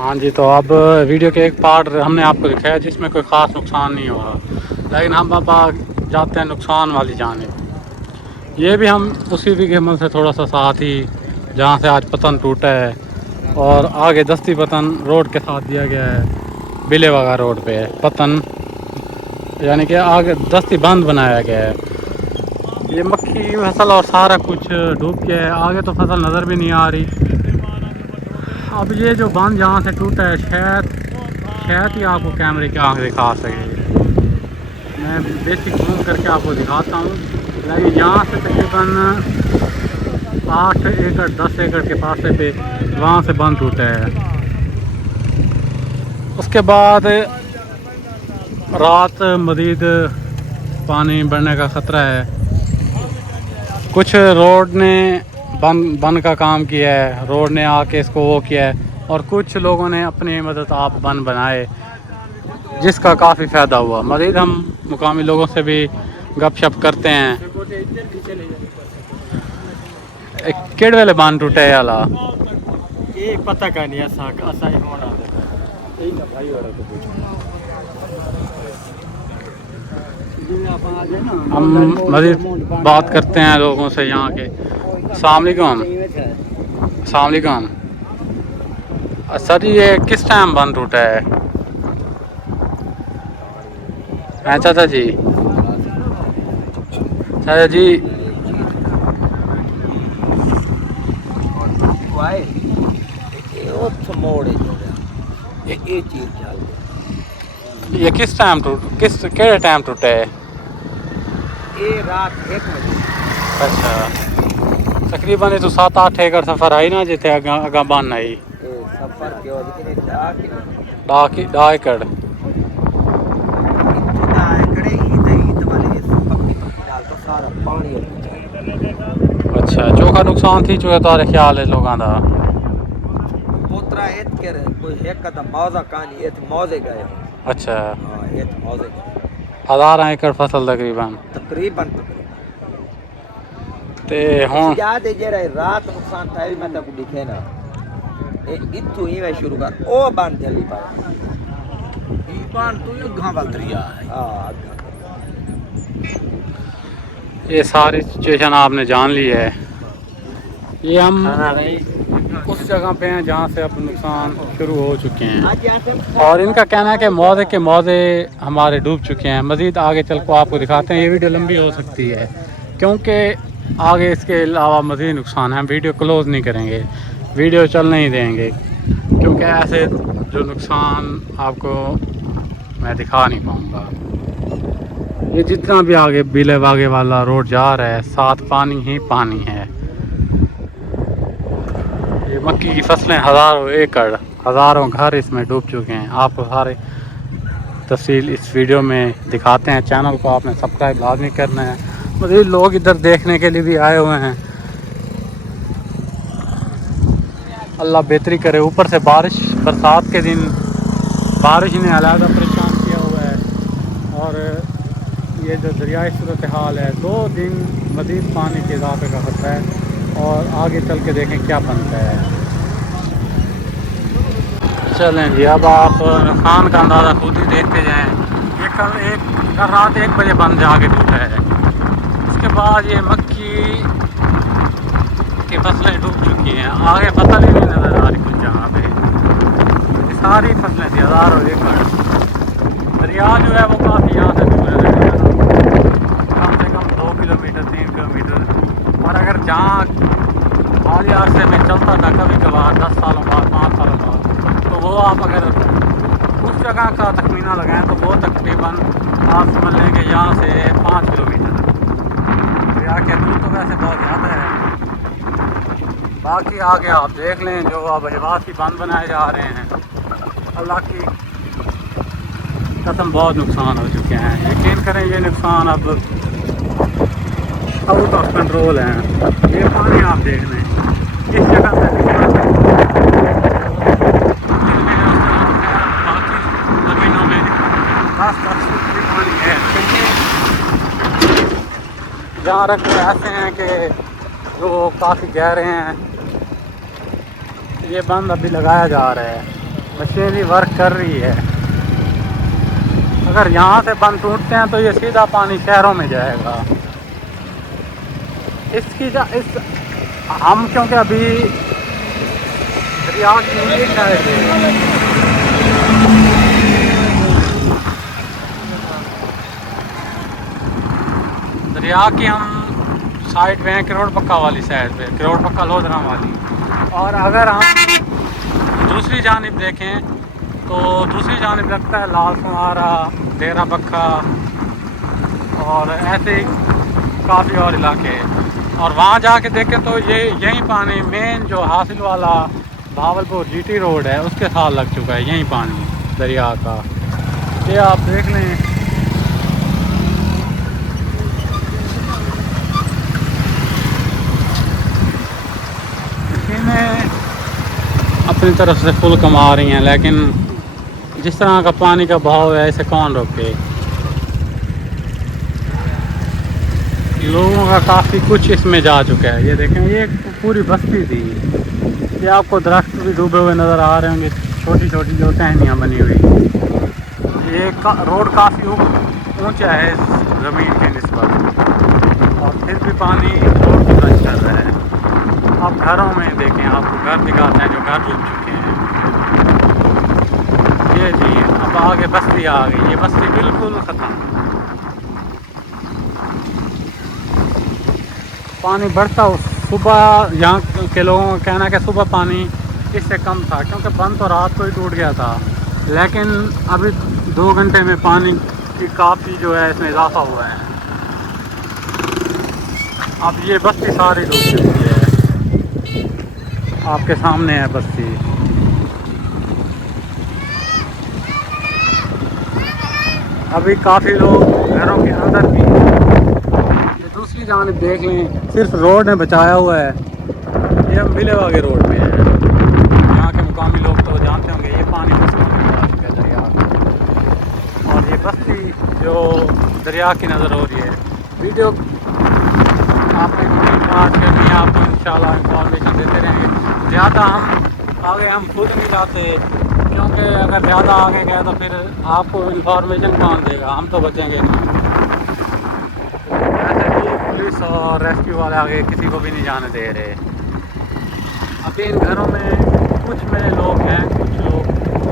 हाँ जी, तो अब वीडियो के एक पार्ट हमने आपको दिखाया जिसमें कोई ख़ास नुकसान नहीं हुआ, लेकिन हम अब जाते हैं नुकसान वाली जानिब। ये भी हम उसी विकेमल से थोड़ा सा साथ ही जहाँ से आज पतन टूटा है, और आगे दस्ती पतन रोड के साथ दिया गया है। बिलेवागा रोड पे है पतन, यानी कि आगे दस्ती बंद बनाया गया है। ये मक्खी फसल और सारा कुछ डूब गया है, आगे तो फसल नज़र भी नहीं आ रही। अब ये जो बांध जहाँ से टूटा है, शायद ही आपको कैमरे की आँख दिखा सके। मैं बेसिक घूम करके आपको दिखाता हूँ, लेकिन यहाँ से तकरीबन 8 एकड़ 10 एकड़ के फासले पे वहाँ से बांध टूटा है। उसके बाद रात मज़ीद पानी बढ़ने का ख़तरा है। कुछ रोड ने बन का काम किया है, रोड ने आके इसको वो किया है, और कुछ लोगों ने अपनी मदद आप बन बनाए, जिसका काफ़ी फ़ायदा हुआ। मज़ीद हम मुकामी लोगों से भी गपशप करते हैं। केड़ वेले बांध टूटे वाला ये पता का नहीं ऐसा ही होना हम मज़ीद बात करते हैं लोगों से यहाँ के। अस्सलाम वालेकुम। अस्सलाम वालेकुम। सर ये किस टाइम बंद टूटा है? चाचा जी, चाचा जी ये किस टाइम केड़े टाइम टूटा है? ये रात 1 बजे। अच्छा, तकरीबन तो 7-8 एकड़ सफ़र आई ना, जिते अगा बन आई सफर के और डा एकड़। अच्छा, चोखा नुकसान थी जो तारे ख्याल है लोगों का। पोतरा एत के कोई एक कदम मौजा कहानी एत मौजे गए। अच्छा, हां एत मौजे गए। 1000 एकड़ फसल तकरीबन तकरीबन ते हुन याद है जरा रात नुकसान था मैं तक दिखे ना ए इथु ही मैं शुरू कर ओ बांध जली पा ई बांध तो ये घाव दरिया है। हां, ये सारी सिचुएशन आपने जान ली है। ये हम उस जगह पे हैं जहाँ से अब नुकसान शुरू हो चुके हैं, और इनका कहना है कि मौजे के मौजे हमारे डूब चुके हैं। मज़ीद आगे चल को आपको दिखाते हैं। ये वीडियो लंबी हो सकती है क्योंकि आगे इसके अलावा मज़ीद नुकसान है। हम वीडियो क्लोज़ नहीं करेंगे, वीडियो चल नहीं देंगे, क्योंकि ऐसे जो नुकसान आपको मैं दिखा नहीं पाऊँगा। ये जितना भी आगे बिलेवागे वाला रोड जा रहा है, साथ पानी ही पानी है। ये मक्की की फसलें हज़ारों एकड़, हज़ारों घर इसमें डूब चुके हैं। आपको सारे तफसील इस वीडियो में दिखाते हैं। चैनल को आपने सब्सक्राइब लाजमी करना है। मज़ीद लोग इधर देखने के लिए भी आए हुए हैं। अल्लाह बेहतरी करे। ऊपर से बरसात के दिन बारिश ने अलग परेशान किया हुआ है, और ये जो दरियाई सूरत हाल है, 2 दिन मज़ीद पानी के इजाफे का खतरा है, और आगे चल के देखें क्या बनता है। चलें जी, अब आप नुकसान का अंदाज़ा खुद ही देखते जाएँ। ये कल रात 1 बजे बंद जाके टूटा है। उसके बाद ये मक्की की फसलें डूब चुकी हैं, आगे फसल ही नहीं नज़र आ रही कुछ जगह पे। ये सारी फसलें थी, हज़ारों एकड़। दरिया जो है वो काफ़ी यहाँ से दूर है, कम से कम 2 किलोमीटर 3 किलोमीटर। और अगर जहाँ हालिया अरसे में चलता था कभी कभार 10 सालों बाद 5 सालों बाद, तो वो आप अगर उस जगह का तखमीना लगाएं तो वो तकरीबन आप समझ लें कि यहाँ से 5 किलोमीटर। दरिया के दूर तो वैसे बहुत ज़्यादा है। बाकी आगे आप देख लें जो अब हिफाजती बंद बनाए जा रहे हैं। अल्लाह की कसम बहुत नुकसान हो चुके हैं। यकीन करें ये नुकसान अब आउट ऑफ कंट्रोल है। ये पानी आप देख लें इस जगह से ज़मीनों में 10 फुट भी पानी है। जहाँ रख ऐसे हैं कि जो काफ़ी गहरे हैं। ये बंद अभी लगाया जा रहा है। मशीनरी वर्क कर रही है। अगर यहाँ से बंद टूटते हैं तो ये सीधा पानी शहरों में जाएगा। इस हम क्योंकि अभी दरिया की साइड दरिया की हम साइड पे हैं, करोड़ पक्का वाली साइड पे, करोड़ पक्का लोधरा वाली। और अगर हम दूसरी जानिब देखें तो दूसरी जानिब लगता है लाल सुनारा, डेरा बक्का और ऐसे काफ़ी और इलाके हैं। और वहाँ जाके देखें तो ये यही पानी मेन जो हासिल वाला भावलपुर जीटी रोड है उसके साथ लग चुका है, यही पानी दरिया का। ये आप देख लें। मशीनें अपनी तरफ से फुल कमा रही हैं, लेकिन जिस तरह का पानी का बहाव है इसे कौन रोके। लोगों का काफ़ी कुछ इसमें जा चुका है। ये देखें, ये पूरी बस्ती थी। ये आपको दरख्त भी डूबे हुए नज़र आ रहे होंगे, छोटी छोटी जो टहनियाँ बनी हुई। ये रोड काफ़ी ऊंचा है इस ज़मीन के निस्बत, और फिर भी पानी रोड की तरफ चल रहा है। आप घरों में देखें, आपको घर दिखाते हैं जो घर डूब चुके हैं। ये जी अब आगे बस्ती आ गई, ये बस्ती बिल्कुल ख़त्म। पानी बढ़ता सुबह, यहाँ के लोगों का कहना है कि सुबह पानी इससे कम था क्योंकि बंद तो रात को ही टूट गया था, लेकिन अभी 2 घंटे में पानी की काफ़ी जो है इसमें इजाफा हुआ है। अब ये बस्ती सारी डूब चुकी है, आपके सामने है बस्ती। अभी काफ़ी लोग घरों के अंदर भी, दूसरी जानिब देख लें, सिर्फ रोड ने बचाया हुआ है। ये हम बिलेवा के रोड पे हैं। यहाँ के मुकामी लोग तो जानते होंगे ये पानी जा चुका है दरिया का। और ये बस्ती जो दरिया की नज़र हो रही है। वीडियो आपने बात करनी है, आपको इंशाल्लाह इंफॉर्मेशन देते रहेंगे। ज़्यादा हम खुद नहीं जाते, क्योंकि अगर ज़्यादा आगे गए तो फिर आपको इंफॉर्मेशन कौन देगा, हम तो बचेंगे नहीं। वैसे भी पुलिस और रेस्क्यू वाले आगे किसी को भी नहीं जाने दे रहे। अभी इन घरों में कुछ में लोग हैं, कुछ लोग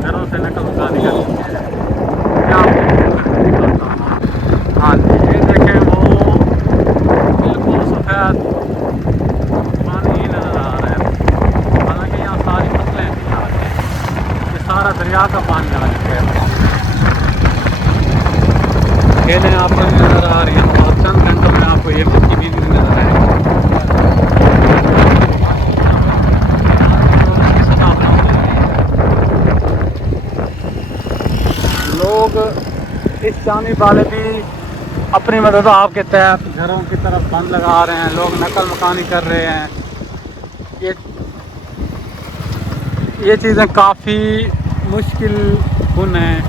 घरों से नकल उतारी कर चुके हैं। हाँ जी, ये देखें, वो बिल्कुल सफ़ेद पानी ही नज़र आ रहा है। हालांकि यहाँ सारी फसलें थी, ये सारा दरिया का पानी आ चुका है। खेलें आपको नज़र आ रही हैं, और चंद घंटों में आपको ये मक्की भी नज़र आएगी। लोग इस जानिब वाले भी अपनी मदद आपके तहत घरों की तरफ बंद लगा रहे हैं, लोग नकल मकानी कर रहे हैं। ये चीज़ें काफ़ी मुश्किल कुन हैं।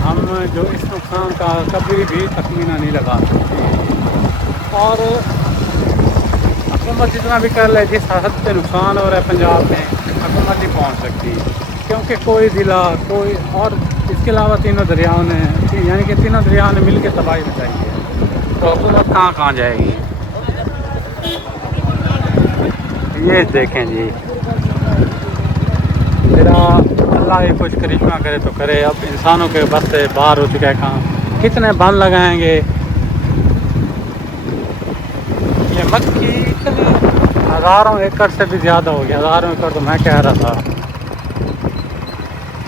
हम जो इस नुकसान का कभी भी तखमीना नहीं लगा सकते, और हुकूमत जितना भी कर ले, जिस हद से नुकसान हो रहा है पंजाब में, हुकूमत नहीं पहुंच सकती, क्योंकि कोई ज़िला कोई, और इसके अलावा तीनों दरियाओं ने, यानी कि तीनों दरियाओं ने मिल के तबाही मचाई है, तो हुकूमत कहाँ जाएगी। ये देखें जी, तेरा अल्लाह ही कुछ करिश्मा करे तो करे। अब इंसानों के बस से बाहर हो चुका है काम, कितने बंद लगाएंगे। ये मक्की इतनी हज़ारों एकड़ से भी ज़्यादा हो गया, हज़ारों एकड़ तो मैं कह रहा था।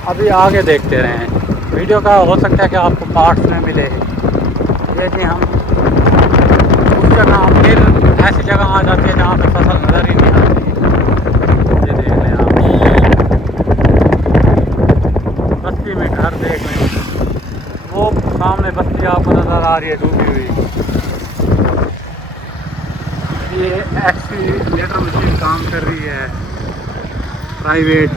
अभी आगे देखते रहें, वीडियो का हो सकता है कि आपको पार्ट्स में मिले। ये जी हम उस जगह, हम फिर ऐसी जगह आ जाती है जहाँ पे फसल नज़र ही नहीं आती। ये देख लें आप, बस्ती में घर देख लें, वो सामने बस्ती आपको नज़र आ रही है डूबी हुई। ये एक्सीलेटर मशीन काम कर रही है, प्राइवेट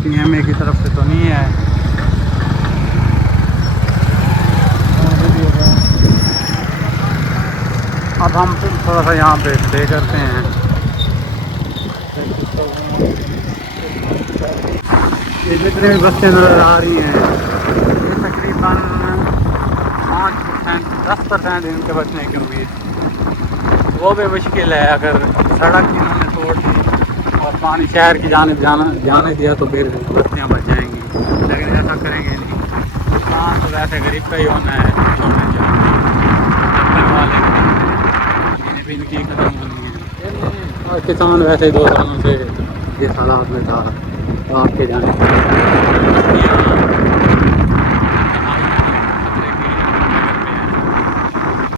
PMA की तरफ से तो नहीं है। अब हम थोड़ा सा यहाँ पे स्टे करते हैं। ये जितने भी बसें नजर आ रही हैं ये तकरीबन 5% 10% इनके बचने की उम्मीद। वो भी मुश्किल है, अगर सड़क इन्होंने तोड़ दी और पानी शहर की जाने जाने दिया तो फिर बस्तियाँ बच जाएंगी, लेकिन ऐसा करेंगे नहीं। किसान तो वैसे गरीब का ही होना है, छोड़ने चाहिए वाले इन्हें भी इनकी खत्म करनी है। और किसान वैसे ही 2 सालों से इस हालात में था, तो आपके जाने